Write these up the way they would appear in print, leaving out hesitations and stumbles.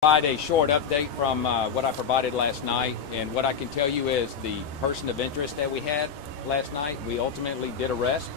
Provide a short update from what I provided last night, and what I can tell you is the person of interest that we had last night, we ultimately did arrest.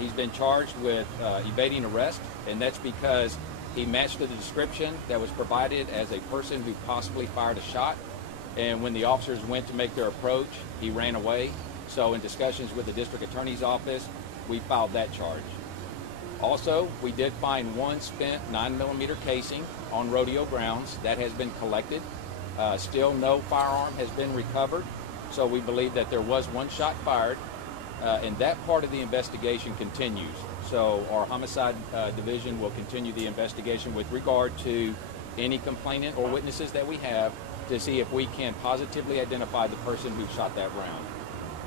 He's been charged with evading arrest, and that's because he matched the description that was provided as a person who possibly fired a shot, and when the officers went to make their approach, he ran away. So in discussions with the district attorney's office, we filed that charge. Also, we did find one spent 9mm casing on rodeo grounds. That has been collected. Still no firearm has been recovered, so we believe that there was one shot fired, and that part of the investigation continues. So our homicide division will continue the investigation with regard to any complainant or witnesses that we have to see if we can positively identify the person who shot that round.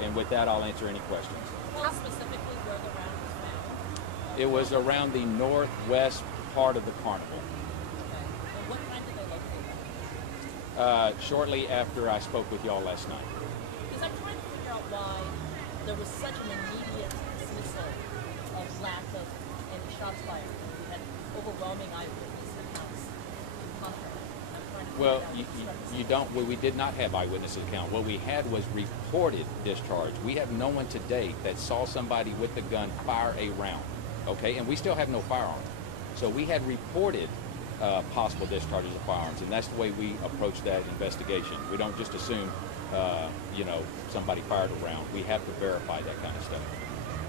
And with that, I'll answer any questions. How specifically where the round was found? It was around the northwest part of the carnival. Okay. And what time did they locate that? Shortly after I spoke with y'all last night. Because I'm trying to figure out why there was such an immediate dismissal of lack of any shots fired. We had overwhelming eyewitness accounts. Well, you don't. We did not have eyewitness account. What we had was reported discharge. We have no one to date that saw somebody with a gun fire a round. Okay, and we still have no firearm. So we had reported possible discharges of firearms, and that's the way we approach that investigation. We don't just assume, somebody fired a round. We have to verify that kind of stuff.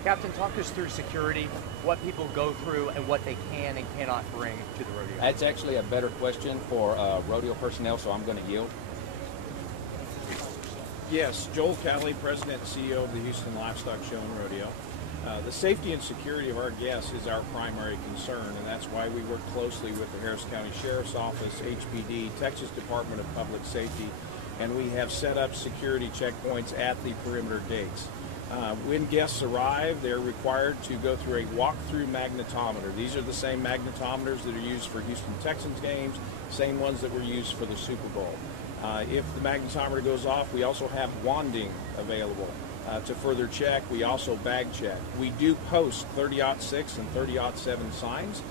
Captain, talk us through security, what people go through, and what they can and cannot bring to the rodeo. That's actually a better question for rodeo personnel, so I'm going to yield. Yes, Joel Cowley, President and CEO of the Houston Livestock Show and Rodeo. The safety and security of our guests is our primary concern, and that's why we work closely with the Harris County Sheriff's Office, HPD, Texas Department of Public Safety, and we have set up security checkpoints at the perimeter gates. When guests arrive, they're required to go through a walk-through magnetometer. These are the same magnetometers that are used for Houston Texans games, same ones that were used for the Super Bowl. If the magnetometer goes off, we also have wanding available to further check. We also bag check. We do post 30-06 and 30-07 signs,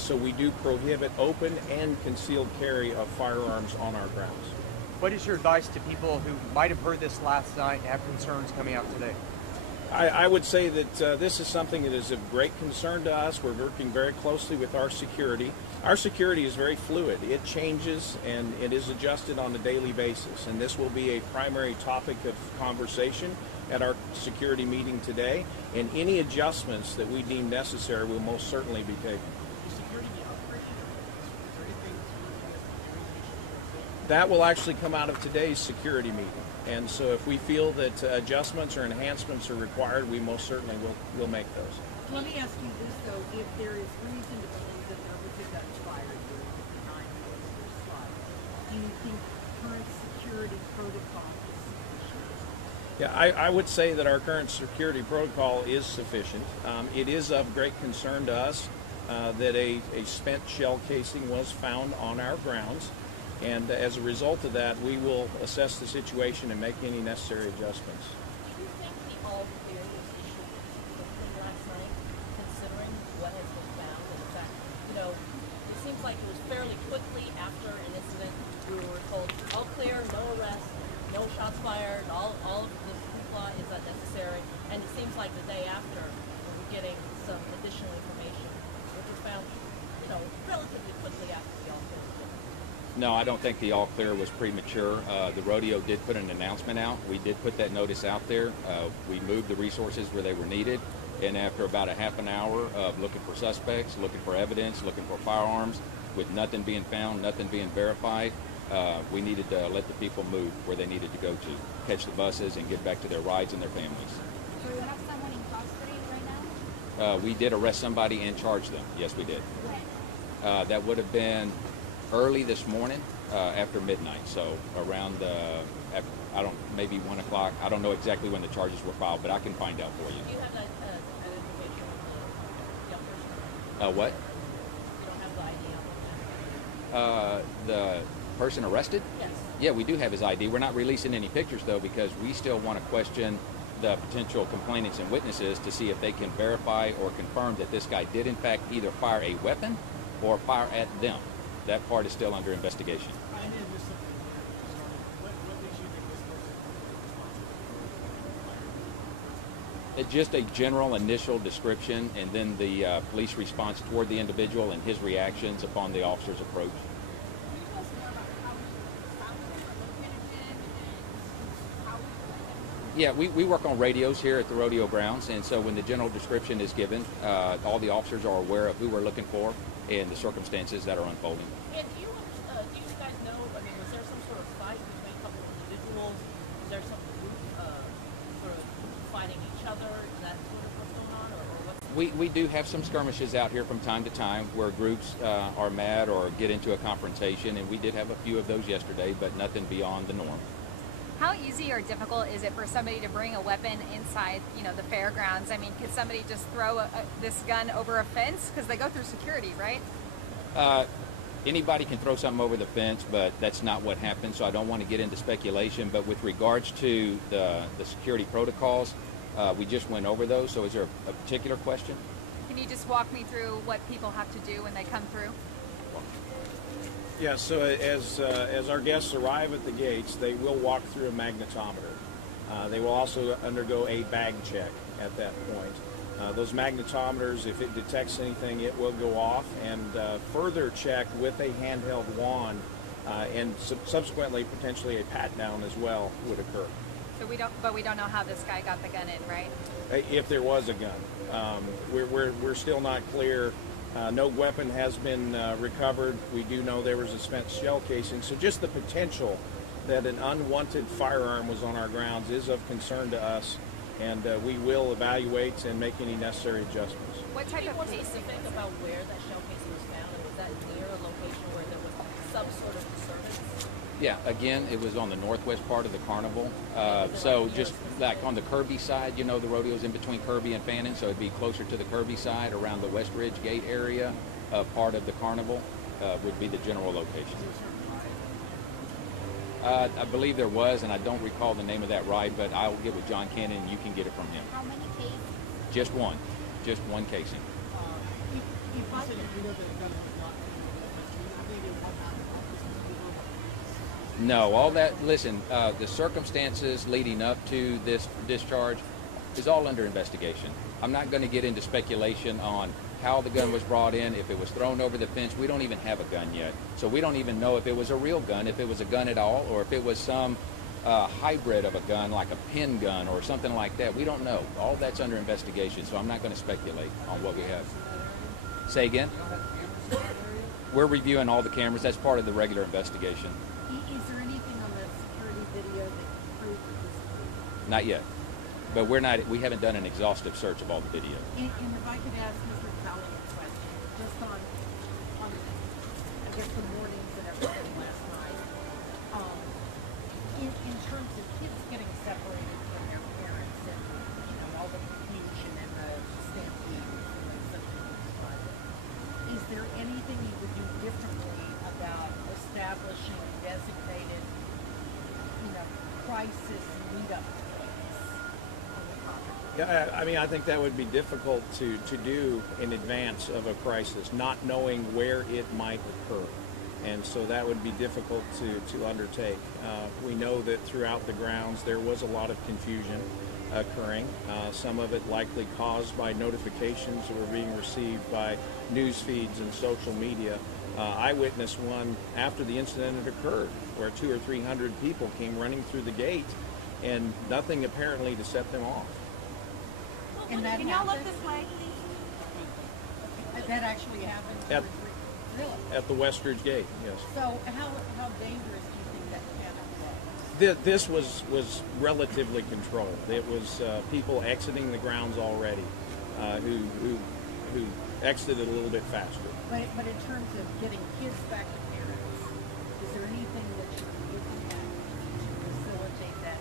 so we do prohibit open and concealed carry of firearms on our grounds. What is your advice to people who might have heard this last night and have concerns coming out today? I would say that this is something that is of great concern to us. We're working very closely with our security. Our security is very fluid. It changes and it is adjusted on a daily basis. And this will be a primary topic of conversation at our security meeting today. And any adjustments that we deem necessary will most certainly be taken. That will actually come out of today's security meeting. And so if we feel that adjustments or enhancements are required, we most certainly will make those. Let me ask you this, though. If there is reason to believe that there was a gun fired during the 9mm slide, do you think current security protocol is sufficient? Yeah, I would say that our current security protocol is sufficient. It is of great concern to us that a spent shell casing was found on our grounds. And as a result of that, we will assess the situation and make any necessary adjustments. Do you think the all clear was issued last night, considering what has been found? And in fact, it seems like it was fairly quickly after an incident we were told all clear, no arrest, no shots fired, all of this hoopla is unnecessary. And it seems like the day after we're getting some additional information, which was found, relatively quickly after the all clear. No, I don't think the all clear was premature. The rodeo did put an announcement out. We did put that notice out there. We moved the resources where they were needed. And after about a half an hour of looking for suspects, looking for evidence, looking for firearms, with nothing being found, nothing being verified, we needed to let the people move where they needed to go to, catch the buses and get back to their rides and their families. Do we have someone in custody right now? We did arrest somebody and charge them. Yes, we did. When? That would have been early this morning, after midnight, so around maybe 1 o'clock. I don't know exactly when the charges were filed, but I can find out for you. Do you have that information on the young person? What? You don't have the ID on The person arrested? Yes. Yeah, we do have his ID. We're not releasing any pictures, though, because we still want to question the potential complainants and witnesses to see if they can verify or confirm that this guy did, in fact, either fire a weapon or fire at them. that part is still under investigation. I didn't miss something. What makes you think this person is responsible? It's just a general initial description, and then the police response toward the individual and his reactions upon the officer's approach. Can you tell us more about how he found the location and how he Yeah, we work on radios here at the rodeo grounds, and so when the general description is given, all the officers are aware of who we're looking for and the circumstances that are unfolding. And do you guys know, I mean, was there some sort of fight between a couple of individuals? Was there some group sort of fighting each other? Is that sort of what's going on, or what's... We do have some skirmishes out here from time to time where groups are mad or get into a confrontation, and we did have a few of those yesterday, but nothing beyond the norm. How easy or difficult is it for somebody to bring a weapon inside, the fairgrounds? I mean, could somebody just throw this gun over a fence? Because they go through security, right? Anybody can throw something over the fence, but that's not what happened, so I don't want to get into speculation. But with regards to the security protocols, we just went over those, so is there a particular question? Can you just walk me through what people have to do when they come through? Yeah, so as our guests arrive at the gates, they will walk through a magnetometer. They will also undergo a bag check at that point. Those magnetometers, if it detects anything, it will go off and further checked with a handheld wand, and subsequently potentially a pat down as well would occur. So we don't know how this guy got the gun in, right? If there was a gun, we're still not clear. No weapon has been recovered. We do know there was a spent shell casing, so just the potential that an unwanted firearm was on our grounds is of concern to us, and we will evaluate and make any necessary adjustments. What type of more casing? specific about where that shell casing was found, and was that near a location where there was some sort of disturbance? Yeah, again, it was on the northwest part of the carnival. So just like on the Kirby side, the rodeo's in between Kirby and Fannin, so it'd be closer to the Kirby side, around the West Ridge Gate area. Part of the carnival would be the general location. I believe there was, and I don't recall the name of that ride, but I'll get with John Cannon and you can get it from him. How many cases? Just one casing. If I could, No, all that, listen, the circumstances leading up to this discharge is all under investigation. I'm not going to get into speculation on how the gun was brought in, if it was thrown over the fence. We don't even have a gun yet. So we don't even know if it was a real gun, if it was a gun at all, or if it was some hybrid of a gun, like a pin gun or something like that. We don't know. All that's under investigation, so I'm not going to speculate on what we have. Say again? We're reviewing all the cameras. That's part of the regular investigation. is there anything on the security video that proves that this is real? Not yet. But we haven't done an exhaustive search of all the video. And if I could ask Mr. Kelly a question, just on I guess the mornings and everything last night, in terms of kids getting separated from their parents and all the confusion and the stampede and such as you described it, is there anything you would do differently about establishing designated, crisis lead-up points on the property? Yeah, I mean, I think that would be difficult to do in advance of a crisis, not knowing where it might occur. And so that would be difficult to undertake. We know that throughout the grounds there was a lot of confusion occurring, some of it likely caused by notifications that were being received by news feeds and social media. I witnessed one after the incident had occurred, where 200 or 300 people came running through the gate and nothing apparently to set them off. And that Can y'all look happened? this way, please? That actually happened? At- Really? At the West Ridge Gate, yes. So how dangerous do you think that panic was? This was relatively controlled. It was people exiting the grounds already who exited a little bit faster. But in terms of getting kids back to parents, is there anything that you're looking at to facilitate that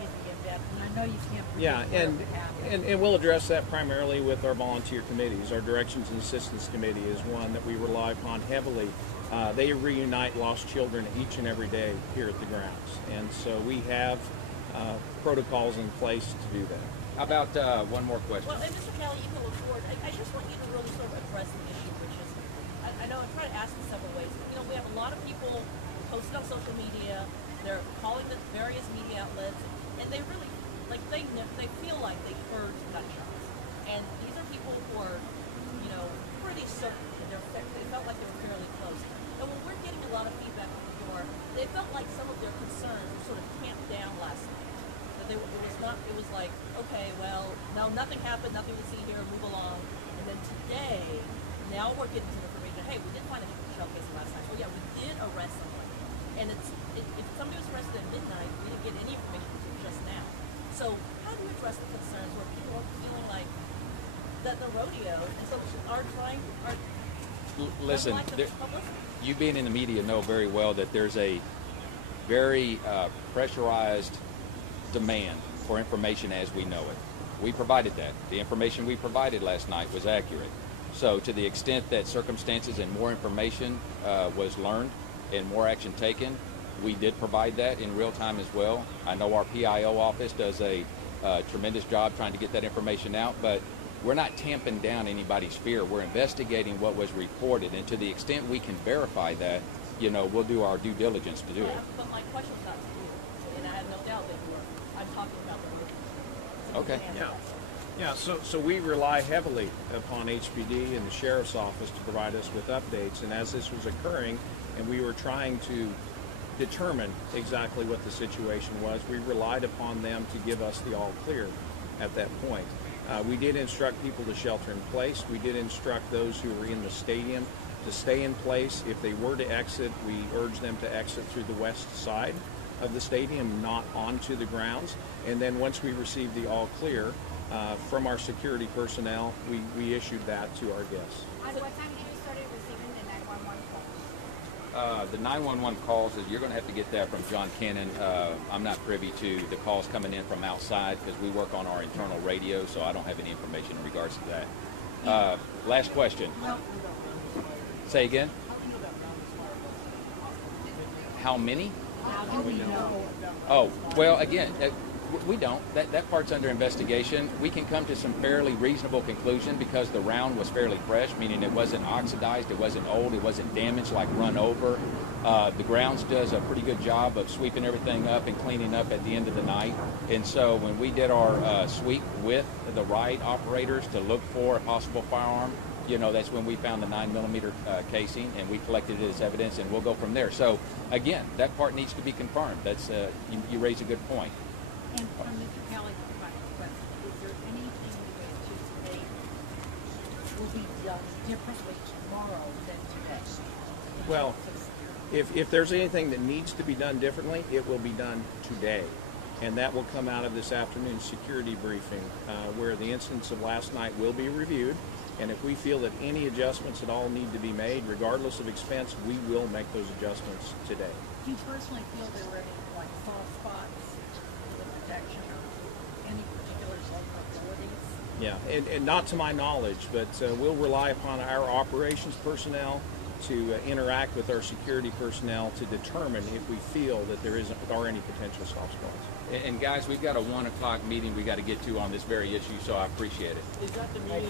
in the event? And I know you can't predict Yeah, what would happen. and we'll address that primarily with our volunteer committees. Our Directions and Assistance Committee is one that we rely upon heavily. They reunite lost children each and every day here at the grounds. And so we have protocols in place to do that. How about one more question? Well, and Mr. Kelly, you can look forward. I just want you to really sort of address the issue, which is, I I know I try to ask in several ways. You know, we have a lot of people posted on social media. They're calling the various media outlets, and they really, like, they feel like they heard gunshots. And these are people who are, you know, pretty certain that they felt like they were fairly close. And when we're getting a lot of feedback from the door, they felt like some of their concerns were sort of tamped down last night. That it was like, okay, well, no, nothing happened, nothing to see here, move along. And then today, now we're getting some information. Hey, we did find a shell casing last night. Well, yeah, we did arrest somebody. And if somebody was arrested at midnight, we didn't get any information until just now. So how do you address the concerns where people are feeling like that the rodeo and so are trying are Listen, like the publicity? you being in the media know very well that there's a very pressurized demand for information as we know it. We provided that. The information we provided last night was accurate. So to the extent that circumstances and more information was learned and more action taken, we did provide that in real time as well. I know our PIO office does a tremendous job trying to get that information out, but we're not tamping down anybody's fear. We're investigating what was reported, and to the extent we can verify that, you know, we'll do our due diligence to do it. But my question was not to you, and I have no doubt that you were. I'm talking about the rodeo. Okay. Yeah, so we rely heavily upon HPD and the Sheriff's Office to provide us with updates, and as this was occurring and we were trying to determine exactly what the situation was, we relied upon them to give us the all clear at that point. We did instruct people to shelter in place. We did instruct those who were in the stadium to stay in place. If they were to exit, we urged them to exit through the west side of the stadium, not onto the grounds. And then once we received the all clear from our security personnel, we issued that to our guests. At what time did you start receiving the 911 calls? The 911 calls, you're going to have to get that from John Cannon. I'm not privy to the calls coming in from outside because we work on our internal radio, so I don't have any information in regards to that. Last question. Say again? How many? Oh, well, again, we don't. That part's under investigation. We can come to some fairly reasonable conclusion because the round was fairly fresh, meaning it wasn't oxidized, it wasn't old, it wasn't damaged, like run over. The grounds does a pretty good job of sweeping everything up and cleaning up at the end of the night. And so when we did our sweep with the ride operators to look for a possible firearm, you know, that's when we found the 9mm casing, and we collected it as evidence, and we'll go from there. So again, that part needs to be confirmed. That's you raise a good point. And from Mr. Kelly, my question, is there anything you anticipate will be done differently tomorrow than today? Well, if there's anything that needs to be done differently, it will be done today. And that will come out of this afternoon's security briefing, where the incidents of last night will be reviewed. And if we feel that any adjustments at all need to be made, regardless of expense, we will make those adjustments today. Do you personally feel there were any like soft spots in the protection or any particular vulnerabilities? Yeah, and not to my knowledge, but we'll rely upon our operations personnel to interact with our security personnel to determine if we feel that there are any potential soft spots. And guys, we've got a 1 o'clock meeting we got to get to on this very issue, so I appreciate it. Is that the meeting?